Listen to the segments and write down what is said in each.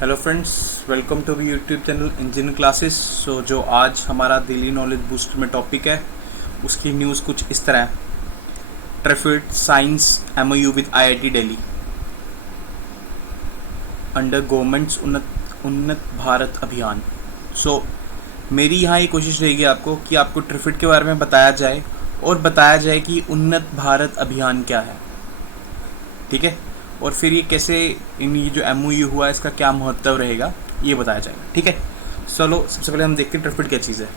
Hello friends, welcome to YouTube channel engineering classes. So जो आज हमारा डेली नॉलेज बूस्ट में टॉपिक है उसकी न्यूज़ कुछ इस तरह है। TRIFED science MoU with IIT Delhi under government's Unnat Bharat अभियान। सो मेरी यहाँ ये कोशिश रहेगी आपको कि आपको ट्रिफिड के बारे में बताया जाए और बताया जाए कि उन्नत भारत अभियान क्या है, ठीक है, और फिर ये कैसे ये जो एमओयू हुआ है इसका क्या महत्व रहेगा ये बताया जाएगा, ठीक है। चलो सबसे पहले हम देखते हैं ट्रिफिड क्या चीज़ है।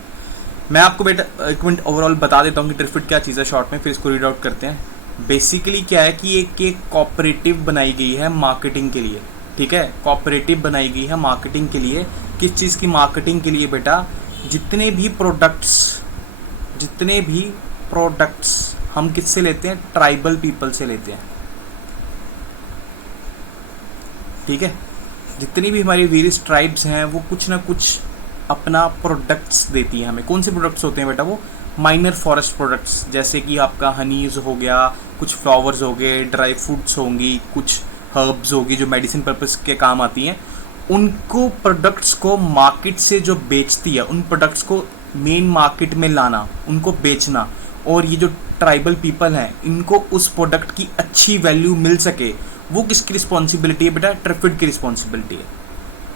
मैं आपको बेटा एक मिनट ओवरऑल बता देता हूँ कि ट्रिफिड क्या चीज़ है शॉर्ट में, फिर इसको रीड आउट करते हैं। बेसिकली क्या है कि एक कोऑपरेटिव बनाई गई है मार्केटिंग के लिए, ठीक है। कोऑपरेटिव बनाई गई है मार्केटिंग के लिए। किस चीज़ की मार्केटिंग के लिए बेटा? जितने भी प्रोडक्ट्स हम किससे लेते हैं? ट्राइबल पीपल से लेते हैं, ठीक है। जितनी भी हमारी वेरियस ट्राइब्स हैं वो कुछ ना कुछ अपना प्रोडक्ट्स देती हैं हमें। कौन से प्रोडक्ट्स होते हैं बेटा? वो माइनर फॉरेस्ट प्रोडक्ट्स, जैसे कि आपका हनीज हो गया, कुछ फ्लावर्स हो गए, ड्राई फ्रूट्स होंगी, कुछ हर्ब्स होगी जो मेडिसिन पर्पस के काम आती हैं। उनको प्रोडक्ट्स को मार्केट से जो बेचती है, उन प्रोडक्ट्स को मेन मार्केट में लाना, उनको बेचना, और ये जो ट्राइबल पीपल हैं इनको उस प्रोडक्ट की अच्छी वैल्यू मिल सके, वो किसकी रिस्पॉन्सिबिलिटी है बेटा? ट्रिफिड की रिस्पॉन्सिबिलिटी है।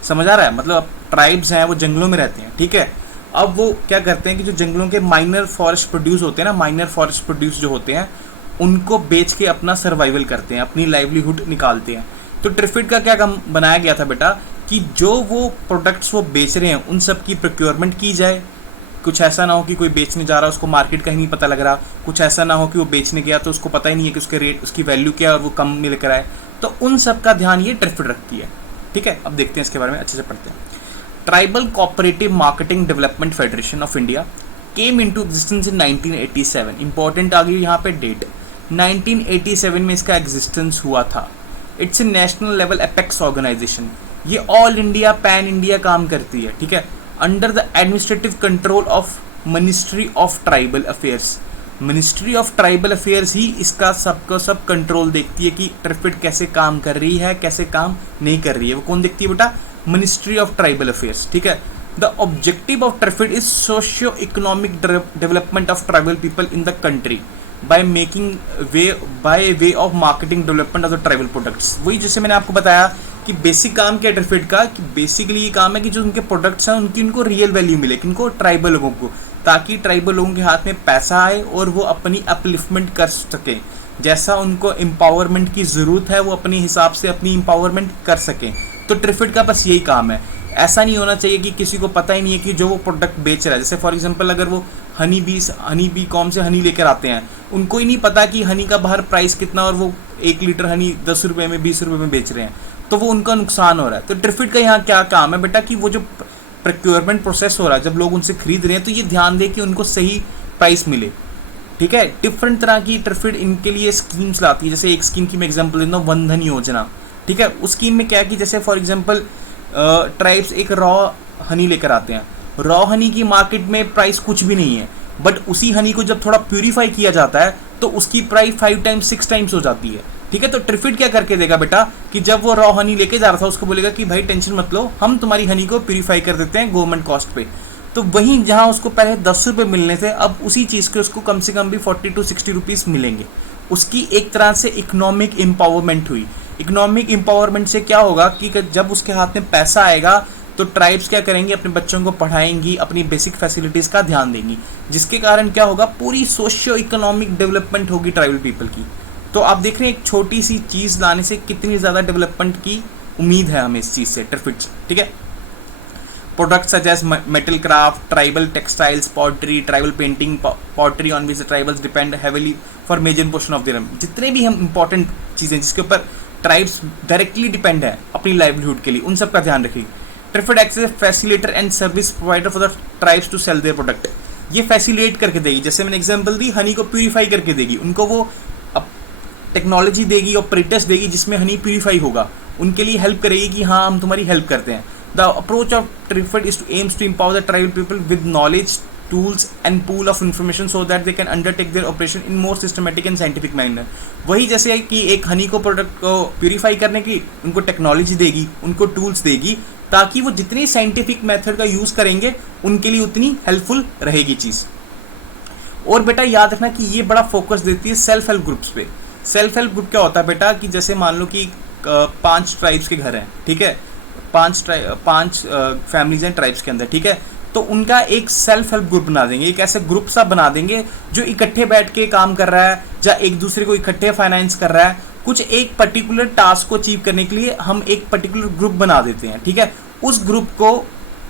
समझ आ रहा है? मतलब ट्राइब्स हैं वो जंगलों में रहते हैं, ठीक है। अब वो क्या करते हैं कि जो जंगलों के माइनर फॉरेस्ट प्रोड्यूस होते हैं ना, माइनर फॉरेस्ट प्रोड्यूस जो होते हैं उनको बेच के अपना सर्वाइवल करते हैं, अपनी लाइवलीहुड निकालते हैं। तो ट्रिफिड का क्या काम बनाया गया था बेटा कि जो वो प्रोडक्ट्स वो बेच रहे हैं उन सब की प्रोक्योरमेंट की जाए। कुछ ऐसा ना हो कि कोई बेचने जा रहा है उसको मार्केट का ही नहीं पता लग रहा, कुछ ऐसा ना हो कि वो बेचने गया तो उसको पता ही नहीं है कि उसके रेट, उसकी वैल्यू क्या है और वो कम मिल कर आए। तो उन सब का ध्यान ये ट्रिफिड रखती है, ठीक है। अब देखते हैं इसके बारे में, अच्छे से पढ़ते हैं। Tribal cooperative marketing development federation of India came into existence in 1987। Important आ गई यहाँ पे डेट, 1987 में इसका एग्जिस्टेंस हुआ था। It's a national level apex organisation. ये ऑल इंडिया पैन इंडिया काम करती है, ठीक है, under the administrative control of ministry of tribal affairs. Ministry of tribal affairs ही इसका सबको सब कंट्रोल देखती है कि ट्रिफिड कैसे काम कर रही है, कैसे काम नहीं कर रही है। वो कौन देखती है बेटा? मिनिस्ट्री ऑफ ट्राइबल अफेयर्स, ठीक है। The objective of TRIFED is socio economic development of tribal people in the country by way of marketing development of the tribal products. वही जैसे मैंने आपको बताया कि बेसिक काम क्या है ट्रिफिड का, कि बेसिकली ये काम है कि जो उनके प्रोडक्ट्स हैं उनको रियल वैल्यू मिले, किनको? ट्राइबल लोगों को, ताकि ट्राइबल लोगों के हाथ में पैसा आए और वो अपनी अपलिफ्टमेंट कर सकें। जैसा उनको एम्पावरमेंट की ज़रूरत है वो अपने हिसाब से अपनी एम्पावरमेंट कर सकें। तो ट्रिफिड का बस यही काम है। ऐसा नहीं होना चाहिए कि किसी को पता ही नहीं है कि जो वो प्रोडक्ट बेच रहा है। जैसे फॉर एग्जांपल अगर वो हनी बी कॉम से हनी लेकर आते हैं, उनको ही नहीं पता कि हनी का बाहर प्राइस कितना और वो 1 लीटर हनी 10 रुपये में 20 रुपये में बेच रहे हैं, तो वो उनका नुकसान हो रहा है। तो ट्रिफिड का यहाँ क्या काम है बेटा कि वो जो प्रोक्योरमेंट प्रोसेस हो रहा है, जब लोग उनसे खरीद रहे हैं तो ये ध्यान दे कि उनको सही प्राइस मिले, ठीक है। डिफरेंट तरह की ट्रिफिड इनके लिए स्कीम्स लाती है। जैसे एक स्कीम की मैं एग्जांपल देता हूँ, वन धन योजना, ठीक है। उस स्कीम में क्या है कि जैसे फॉर एग्जांपल ट्राइब्स एक रॉ हनी लेकर आते हैं। रॉ हनी की मार्केट में प्राइस कुछ भी नहीं है, बट उसी हनी को जब थोड़ा प्यूरीफाई किया जाता है तो उसकी प्राइस 5 टाइम्स 6 टाइम्स हो जाती है, ठीक है। तो ट्रिफिड क्या करके देगा बेटा कि जब वो रॉ हनी लेके जा रहा था उसको बोलेगा कि भाई टेंशन मत लो, हम तुम्हारी हनी को प्यूरीफाई कर देते हैं गवर्नमेंट कॉस्ट पे। तो वहीं जहां उसको पहले 10 रुपये मिलने थे, अब उसी चीज़ के उसको कम से कम भी 40 to 60 रुपीज़ मिलेंगे। उसकी एक तरह से इकोनॉमिक एम्पावरमेंट हुई। इकोनॉमिक एम्पावरमेंट से क्या होगा कि जब उसके हाथ में पैसा आएगा तो ट्राइब्स क्या करेंगी? अपने बच्चों को पढ़ाएंगी, अपनी बेसिक फैसिलिटीज़ का ध्यान देंगी, जिसके कारण क्या होगा? पूरी सोशियो इकोनॉमिक डेवलपमेंट होगी ट्राइबल पीपल की। तो आप देख रहे हैं एक छोटी सी चीज़ लाने से कितनी ज़्यादा डेवलपमेंट की उम्मीद है हमें इस चीज़ से, ट्रिफिड से, ठीक है। Products such as metal craft, tribal textiles, pottery, tribal painting, pottery on which the tribals depend heavily for major portion of their. जितने भी हम इंपॉर्टेंट चीज़ें जिसके ऊपर ट्राइब्स डायरेक्टली डिपेंड है अपनी लाइवलीहुड के लिए, उन सब का ध्यान रखिए। TRIFED acts as facilitator and service provider for the tribes to sell their product. ये फैसिलिटेट करके देगी, जैसे मैंने एग्जांपल दी, हनी को प्यूरीफाई करके देगी, उनको वो टेक्नोलॉजी देगी, ऑपरेटर्स देगी जिसमें हनी प्यूरीफाई होगा, उनके लिए हेल्प करेगी कि हाँ हम तुम्हारी हेल्प करते हैं। The approach of TRIFED is to aims to empower the tribal people with knowledge tools and pool of information so that they can undertake their operation in more systematic and scientific manner. वही जैसे कि एक हनी को product को purify करने की उनको technology देगी, उनको टूल्स देगी, ताकि वो जितनी साइंटिफिक मेथड का यूज करेंगे उनके लिए उतनी हेल्पफुल रहेगी चीज़। और बेटा याद रखना कि ये बड़ा फोकस देती है सेल्फ हेल्प ग्रुप्स पे। सेल्फ हेल्प ग्रुप क्या होता है बेटा कि जैसे मान लो कि 5 ट्राइब्स के घर हैं, ठीक है, 5 फैमिलीज हैं ट्राइब्स के अंदर, ठीक है, तो उनका एक सेल्फ हेल्प ग्रुप बना देंगे, एक ऐसे ग्रुप सा बना देंगे जो इकट्ठे बैठ के काम कर रहा है या एक दूसरे को इकट्ठे फाइनेंस कर रहा है। कुछ एक पर्टिकुलर टास्क को अचीव करने के लिए हम एक पर्टिकुलर ग्रुप बना देते हैं, ठीक है, उस ग्रुप को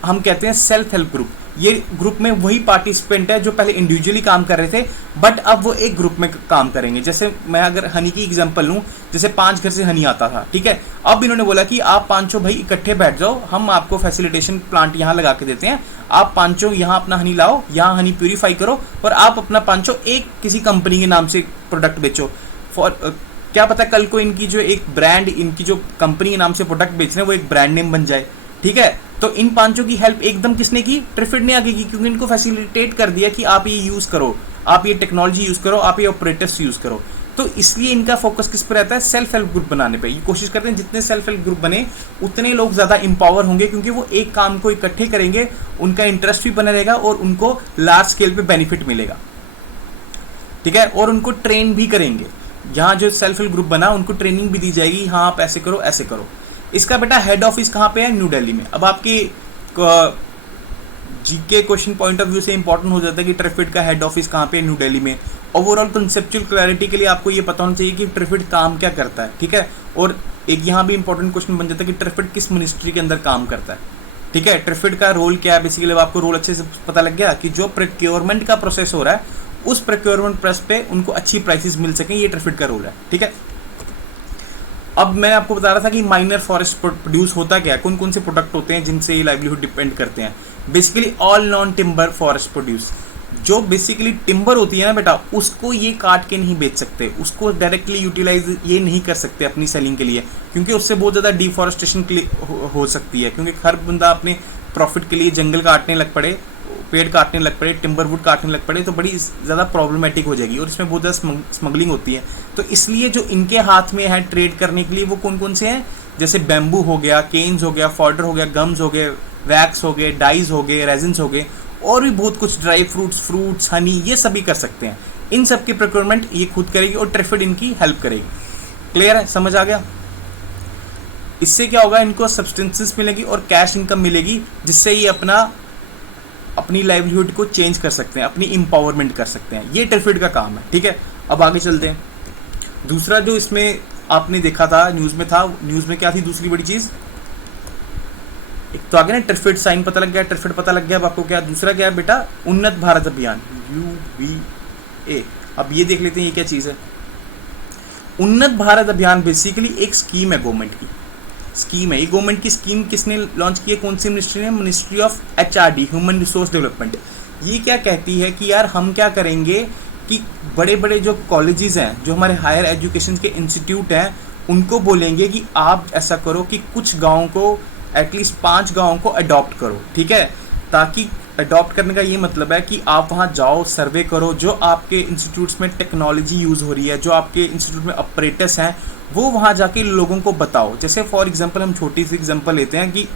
हम कहते हैं सेल्फ हेल्प ग्रुप। ये ग्रुप में वही पार्टिसिपेंट है जो पहले इंडिविजुअली काम कर रहे थे, बट अब वो एक ग्रुप में काम करेंगे। जैसे मैं अगर हनी की एग्जांपल लूं, जैसे 5 घर से हनी आता था, ठीक है, अब इन्होंने बोला कि आप 5 भाई इकट्ठे बैठ जाओ, हम आपको फैसिलिटेशन प्लांट यहाँ लगा के देते हैं, आप 5 यहाँ अपना हनी लाओ, यहाँ हनी प्यूरिफाई करो और आप अपना 5 एक किसी कंपनी के नाम से प्रोडक्ट बेचो। फॉर क्या पता कल को इनकी जो एक ब्रांड, इनकी जो कंपनी के नाम से प्रोडक्ट बेच रहे हैं वो एक ब्रांड नेम बन जाए, ठीक है। तो इन 5 की हेल्प एकदम किसने की? ट्रिफिड ने आगे की, क्योंकि इनको फैसिलिटेट कर दिया कि आप ये यूज करो, आप ये टेक्नोलॉजी यूज करो, आप ये ऑपरेटर्स यूज करो। तो इसलिए इनका फोकस किस पर रहता है? सेल्फ हेल्प ग्रुप बनाने पे। ये कोशिश करते हैं जितने सेल्फ हेल्प ग्रुप बने उतने लोग ज्यादा इंपावर होंगे, क्योंकि वो एक काम को इकट्ठे करेंगे, उनका इंटरेस्ट भी बना रहेगा और उनको लार्ज स्केल पे बेनिफिट मिलेगा, ठीक है, और उनको ट्रेन भी करेंगे। यहाँ जो सेल्फ हेल्प ग्रुप बना उनको ट्रेनिंग भी दी जाएगी, हाँ आप ऐसे करो ऐसे करो। इसका बेटा हेड ऑफिस कहाँ पे है? न्यू दिल्ली में। अब आपकी GK question point of view से इंपॉर्टेंट हो जाता है कि ट्रिफिड का हेड ऑफिस कहाँ पे है? न्यू दिल्ली में। ओवरऑल कंसेप्चुअल क्लैरिटी के लिए आपको ये पता होना चाहिए कि ट्रिफिड काम क्या करता है, ठीक है। और एक यहाँ भी इंपॉर्टेंट क्वेश्चन बन जाता है कि ट्रिफिड किस मिनिस्ट्री के अंदर काम करता है, ठीक है। ट्रिफिड का रोल क्या है बेसिकली, आपको रोल अच्छे से पता लग गया कि जो प्रोक्योरमेंट का प्रोसेस हो रहा है उस प्रोक्योरमेंट प्रेस पे उनको अच्छी प्राइसेस मिल सकें, ये ट्रिफिड का रोल है, ठीक है। अब मैं आपको बता रहा था कि माइनर फॉरेस्ट प्रोड्यूस होता क्या है, कौन कौन से प्रोडक्ट होते हैं जिनसे ये लाइवलीहुड डिपेंड करते हैं। Basically all non timber forest produce, जो बेसिकली टिम्बर होती है ना बेटा, उसको ये काट के नहीं बेच सकते, उसको डायरेक्टली यूटिलाइज ये नहीं कर सकते अपनी सेलिंग के लिए, क्योंकि उससे बहुत ज़्यादा डिफॉरेस्टेशन हो सकती है। क्योंकि हर बंदा अपने प्रॉफिट के लिए जंगल काटने लग पड़े, पेड़ काटने लग पड़े, टिम्बर वुड काटने लग पड़े, तो बड़ी ज़्यादा प्रॉब्लमेटिक हो जाएगी और इसमें बहुत ज़्यादा स्मगलिंग होती है। तो इसलिए जो इनके हाथ में है ट्रेड करने के लिए वो कौन कौन से हैं, जैसे बैम्बू हो गया, केन्स हो गया, फॉडर हो गया, गम्स हो गए, वैक्स हो गए, डाइज हो गए, रेजिन्स हो गए, और भी बहुत कुछ, ड्राई फ्रूट्स, हनी, ये सभी कर सकते हैं। इन सब की प्रोक्योरमेंट ये खुद करेगी और ट्रिफिड इनकी हेल्प करेगी। क्लियर है, समझ आ गया? इससे क्या होगा, इनको सब्सटेंसेस मिलेगी और कैश इनकम मिलेगी, जिससे ये अपनी लाइवलीहुड को चेंज कर सकते हैं, अपनी एम्पावरमेंट कर सकते हैं। ये ट्रिफिड का काम है, ठीक है। अब आगे चलते हैं। दूसरा जो इसमें आपने देखा था, न्यूज़ में था, न्यूज़ में क्या थी दूसरी बड़ी चीज़, एक तो आगे ना ट्रिफिड साइन पता लग गया, ट्रिफिड पता लग गया। अब आपको क्या दूसरा क्या है बेटा? उन्नत भारत अभियान, UVA। अब ये देख लेते हैं ये क्या चीज़ है। उन्नत भारत अभियान बेसिकली एक स्कीम है, गवर्नमेंट की स्कीम है। ये गवर्नमेंट की स्कीम किसने लॉन्च की है, कौन सी मिनिस्ट्री ने? Ministry of HRD, human resource development. ये क्या कहती है कि यार हम क्या करेंगे कि बड़े बड़े जो कॉलेजेस हैं, जो हमारे हायर एजुकेशन के इंस्टीट्यूट हैं, उनको बोलेंगे कि आप ऐसा करो कि कुछ गाँव को, एटलीस्ट 5 गाँव को अडॉप्ट करो, ठीक है। ताकि अडॉप्ट करने का ये मतलब है कि आप वहाँ जाओ, सर्वे करो, जो आपके इंस्टीट्यूट्स में टेक्नोलॉजी यूज़ हो रही है, जो आपके इंस्टीट्यूट में ऑपरेटर्स हैं, वो वहाँ जाके लोगों को बताओ। जैसे फॉर एग्जांपल हम छोटी सी एग्जांपल लेते हैं कि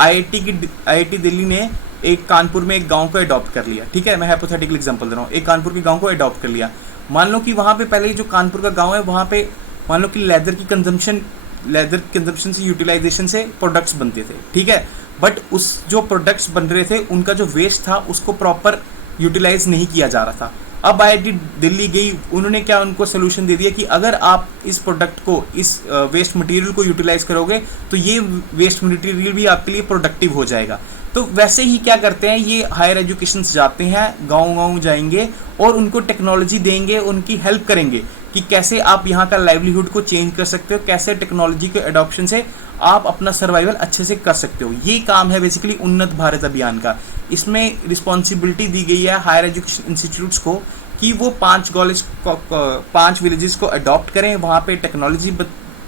IIT दिल्ली ने एक कानपुर में एक गांव को अडॉप्ट कर लिया, ठीक है। मैं हाइपोथेटिकल एग्जांपल दे रहा हूँ, एक कानपुर के गांव को अडॉप्ट कर लिया। मान लो कि वहाँ पे पहले जो कानपुर का गाँव है, वहाँ पे मान लो कि लेदर कंजम्पशन से, यूटिलाइजेशन से प्रोडक्ट्स बनते थे, ठीक है। बट उस जो प्रोडक्ट्स बन रहे थे उनका जो वेस्ट था उसको प्रॉपर यूटिलाइज नहीं किया जा रहा था। अब IIT दिल्ली गई, उन्होंने क्या उनको सोल्यूशन दे दिया कि अगर आप इस प्रोडक्ट को, इस वेस्ट मटेरियल को यूटिलाइज करोगे तो ये वेस्ट मटेरियल भी आपके लिए प्रोडक्टिव हो जाएगा। तो वैसे ही क्या करते हैं, ये हायर एजुकेशन जाते हैं, गाँव जाएंगे और उनको टेक्नोलॉजी देंगे, उनकी हेल्प करेंगे कि कैसे आप यहाँ का लाइवलीहुड को चेंज कर सकते हो, कैसे टेक्नोलॉजी के अडॉप्शन से आप अपना सर्वाइवल अच्छे से कर सकते हो। ये काम है बेसिकली उन्नत भारत अभियान का। इसमें रिस्पॉन्सिबिलिटी दी गई है हायर एजुकेशन इंस्टीट्यूट्स को कि वो 5 विलेजेस को अडॉप्ट करें, वहाँ पे टेक्नोलॉजी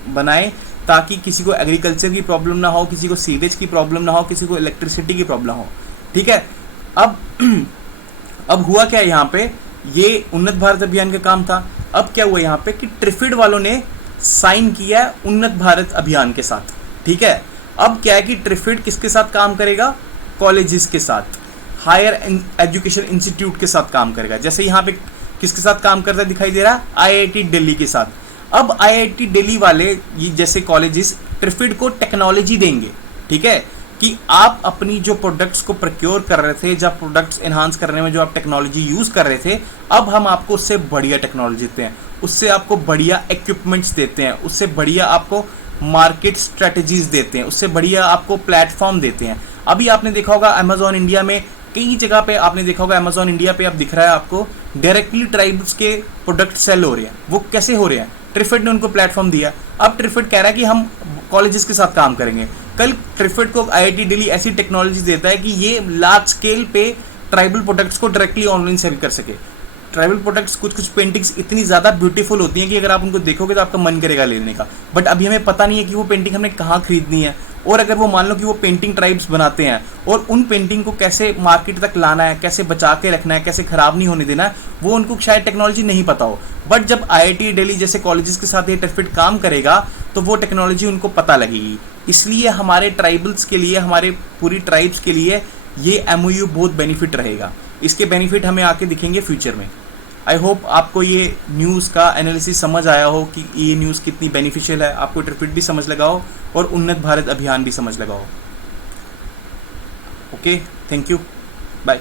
बनाएं, ताकि किसी को एग्रीकल्चर की प्रॉब्लम ना हो, किसी को सीवेज की प्रॉब्लम ना हो, किसी को इलेक्ट्रिसिटी की प्रॉब्लम हो, ठीक है। अब अब हुआ क्या यहाँ पे, ये उन्नत भारत अभियान का काम था। अब क्या हुआ यहाँ पे कि ट्रिफिड वालों ने साइन किया उन्नत भारत अभियान के साथ, ठीक है। अब क्या है कि ट्रिफिड किसके साथ काम करेगा, कॉलेजेस के साथ, हायर एजुकेशन इंस्टीट्यूट के साथ काम करेगा। जैसे यहाँ पे किसके साथ काम करता है दिखाई दे रहा है, आईआईटी दिल्ली के साथ। अब आईआईटी दिल्ली वाले ये जैसे कॉलेजेस ट्रिफिड को टेक्नोलॉजी देंगे, ठीक है, कि आप अपनी जो प्रोडक्ट्स को प्रोक्योर कर रहे थे, जब प्रोडक्ट्स एनहांस करने में जो आप टेक्नोलॉजी यूज़ कर रहे थे, अब हम आपको उससे बढ़िया टेक्नोलॉजी देते हैं, उससे आपको बढ़िया इक्विपमेंट्स देते हैं, उससे बढ़िया आपको मार्केट स्ट्रेटजीज देते हैं, उससे बढ़िया आपको प्लेटफॉर्म देते हैं। अभी आपने देखा होगा अमेजॉन इंडिया में कई जगह पे आपने देखा होगा, अमेजॉन इंडिया पे अब दिख रहा है आपको डायरेक्टली ट्राइब्स के प्रोडक्ट सेल हो रहे हैं। वो कैसे हो रहे हैं, ट्रिफिड ने उनको प्लेटफॉर्म दिया। अब ट्रिफिड कह रहा है कि हम कॉलेजेस के साथ काम करेंगे। कल ट्रिफिड को आईआईटी दिल्ली ऐसी टेक्नोलॉजी देता है कि ये लार्ज स्केल पे ट्राइबल प्रोडक्ट्स को डायरेक्टली ऑनलाइन सेल कर सके। ट्राइबल प्रोडक्ट्स कुछ पेंटिंग्स इतनी ज़्यादा ब्यूटीफुल होती हैं कि अगर आप उनको देखोगे तो आपका मन करेगा लेने का, बट अभी हमें पता नहीं है कि वो पेंटिंग हमने कहाँ खरीदनी है, और अगर वो मान लो कि वो पेंटिंग ट्राइब्स बनाते हैं और उन पेंटिंग को कैसे मार्केट तक लाना है, कैसे बचा के रखना है, कैसे खराब नहीं होने देना है, वो उनको शायद टेक्नोलॉजी नहीं पता हो। बट जब आईआईटी दिल्ली जैसे कॉलेजेस के साथ ये ट्रिफिड काम करेगा तो वो टेक्नोलॉजी उनको पता लगेगी। इसलिए हमारे ट्राइबल्स के लिए, हमारे पूरी ट्राइब्स के लिए ये एमओयू बहुत बेनिफिट रहेगा। इसके बेनिफिट हमें आके दिखेंगे फ्यूचर में। आई होप आपको ये न्यूज़ का एनालिसिस समझ आया हो कि ये न्यूज़ कितनी बेनिफिशियल है, आपको ट्रिफिड भी समझ लगा हो और उन्नत भारत अभियान भी समझ लगा हो। Okay, thank you, bye.